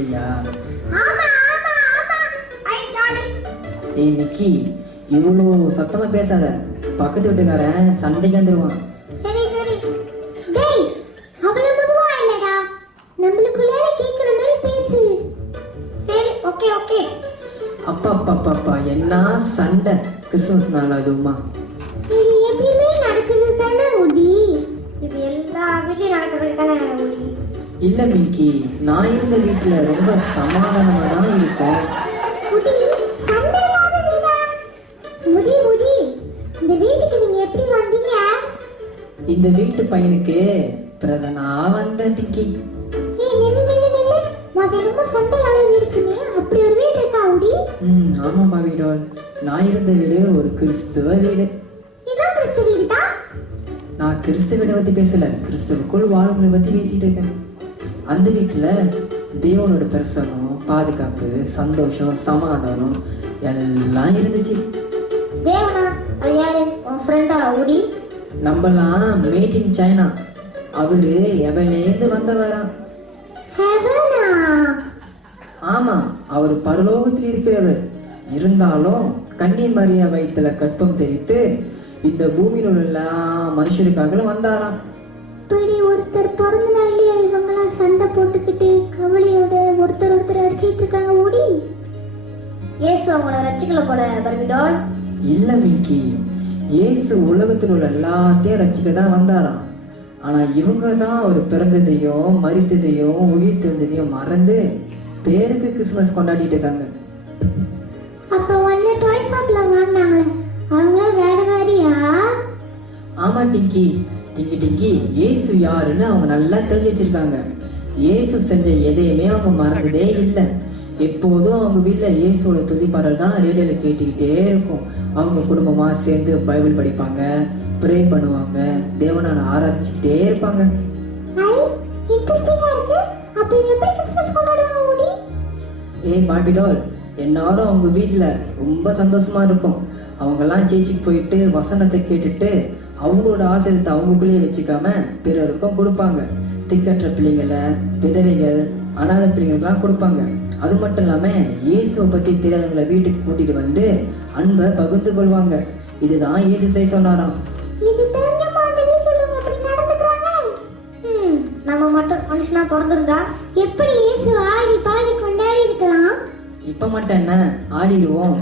இல்லையா? ஆமா ஆமா ஆமா. ஐ டார்லிங். ஏய் மிக்கி, இவ்வளோ சத்தமா பேசாத, பக்கத்து வீட்டுக்காரன் சண்டைக்கு வந்துடுவான். சரி சரி. டேய், அவ்வளவு மெதுவா இல்லடா, நம்மளுக்குள்ளார கேக்குற மாதிரி பேசு. சரி ஓகே ஓகே. அப்பா அப்பா அப்பா அப்பா, என்ன சண்டை கிறிஸ்துமஸ் நாள் அதுவுமா? இது எப்பயுமே நடக்குது தானே உடி? இது எல்லா வீட்லயும் நடக்கிறது தானே உடி? இல்லை மிக்கி, நான் இருந்த வீட்டில் ரொம்ப சமாதானமாக தான் இருக்கும். உடி, சண்டை இல்லாத வீடா? உடி உடி, இந்த வீட்டுக்கு நீங்க எப்படி வந்தீங்க? இந்த வீட்டு பையனுக்கு பிரதனா வந்த டிக்கி. ஏய் நில்லு நில்லு நில்லு, முதல்ல சண்டை இல்லாத வீடு சொன்னீங்க, அப்படி ஒரு வீடு இருக்கா உடி? ஆமாம்மா வீடோல், நான் இருந்த வீடு ஒரு கிறிஸ்துவ வீடு. இதான் கிறிஸ்து வீடு தான். நான் கிறிஸ்துவ வீடை பற்றி பேசல, கிறிஸ்துவுக்குள் வாழ்வுகளை பற்றி பேசிட்டு இருக்கேன். அந்த வீட்டில் தேவனோட பிரசனம், பாதுகாப்பு, சந்தோஷம், சமாதானம் எல்லாம் இருந்துச்சு. தேவனா? அது யாரு? உன் ஃப்ரெண்டா உடி? நம்மலாம் மேட் இன் சைனா. அவரு எவனேந்து வந்தவரான். ஹெவனா? ஆமா, அவர் பரலோகத்தில் இருக்கிறவர். இருந்தாலும் கன்னி மரியா வயிற்றுல கற்பம் தெரித்து இந்த பூமியில் உள்ள எல்லா மனுஷருக்காக வந்தாராம். இப்படி ஒருத்தர் பிறந்த நாள்லயே இவங்கெல்லாம் சண்டை போட்டுக்கிட்டு கவலையோட ஒருத்தர் ஒருத்தர் அடிச்சிட்டு இருக்காங்க ஓடி. இயேசு அவங்கள ரட்சிக்கல போல பர்மிடால். இல்ல மிக்கி, இயேசு உலகத்தில் உள்ள எல்லாத்தையும் ரட்சிக்க தான் வந்தாராம். ஆனா இவங்க தான் அவர் பிறந்ததையும் மரித்ததையும் உயிர் தெரிந்ததையும் மறந்து பேருக்கு கிறிஸ்துமஸ் கொண்டாடிட்டு இருக்காங்க. அப்ப ஒன்னு டாய் ஷாப்ல வாங்கினாங்க, அவங்க வேற மாதிரியா? ஆமா டிங்கி, டிங்கி டிங்கி, இயேசு யாருன்னு அவங்க நல்லா தெரிஞ்சு வச்சிருக்காங்க. இயேசு செஞ்ச எதையுமே அவங்க மறந்ததே இல்லை. எப்போதும் அவங்க வீட்டில் இயேசுவோட துதிப்பாடல் தான் ரேடியோவில் கேட்டுக்கிட்டே இருக்கும். அவங்க குடும்பமாக சேர்ந்து பைபிள் படிப்பாங்க, ப்ரே பண்ணுவாங்க, தேவனான ஆராதிச்சுக்கிட்டே இருப்பாங்க. ஏய் பாபிடால், எல்லாரும் அவங்க வீட்டில் ரொம்ப சந்தோஷமா இருக்கும். அவங்கெல்லாம் சேர்ச்சிக்கு போயிட்டு வசனத்தை கேட்டுட்டு அவங்களோட ஆசிரியத்தை அவங்களுக்குள்ளேயே வச்சுக்காம பிறருக்கும் கொடுப்பாங்க. திக்கற்ற பிள்ளைங்களை, விதவைகள், அனாதை பிள்ளைங்களுக்கெல்லாம் கொடுப்பாங்க. அது மட்டும் இல்லாமல் இயேசுவை பற்றி தெரியாதவங்களை வீட்டுக்கு கூட்டிட்டு வந்து அன்பை பகிர்ந்து கொள்வாங்க. இதுதான் இயேசு செய்ய சொன்னாராம். நம்ம மட்டும் மனுஷனா பிறந்திருந்தா எப்படி இயேசு ஆடி பாடி கொண்டாடி இருக்கலாம்? இப்ப மட்டும் என்ன, ஆடிடுவோம்.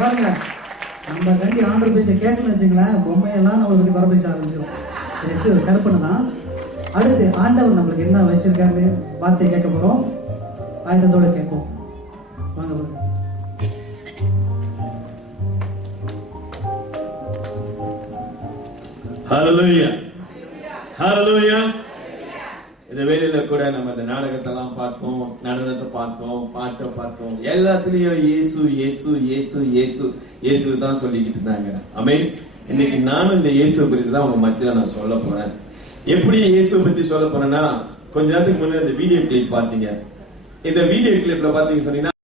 பாருங்க, நம்ம கண்டி ஆண்டர் பேச்சை கேட்கலன்னு வச்சுங்களேன், பொம்மையெல்லாம் நம்மளை பற்றி குறை பேச ஆரம்பிச்சிடும். ஆக்சுவலி ஒரு கற்பனை தான். அடுத்து ஆண்டவர் நம்மளுக்கு என்ன வச்சிருக்காருன்னு வார்த்தையை கேட்க போகிறோம். ஆயத்தத்தோட கேட்போம். வாங்க பாருங்க. ஹல்லேலூயா, ஹல்லேலூயா. இந்த வேலையில கூட நம்ம இந்த நாடகத்தெல்லாம் பார்த்தோம், நடனத்தை பார்த்தோம், பாட்டை பார்த்தோம். எல்லாத்துலயும் இயேசு இயேசு இயேசு இயேசு இயேசு தான் சொல்லிக்கிட்டு இருந்தாங்க. ஆமென். இன்னைக்கு நானும் இந்த இயேசுவை பற்றி தான் உங்க மத்தியில நான் சொல்ல போறேன். எப்படி இயேசுவை பற்றி சொல்ல போறேன்னா, கொஞ்ச நேரத்துக்கு முன்னாடி இந்த வீடியோ கிளிப் பார்த்தீங்க. இந்த வீடியோ கிளிப்ல பாத்தீங்க சொன்னீங்கன்னா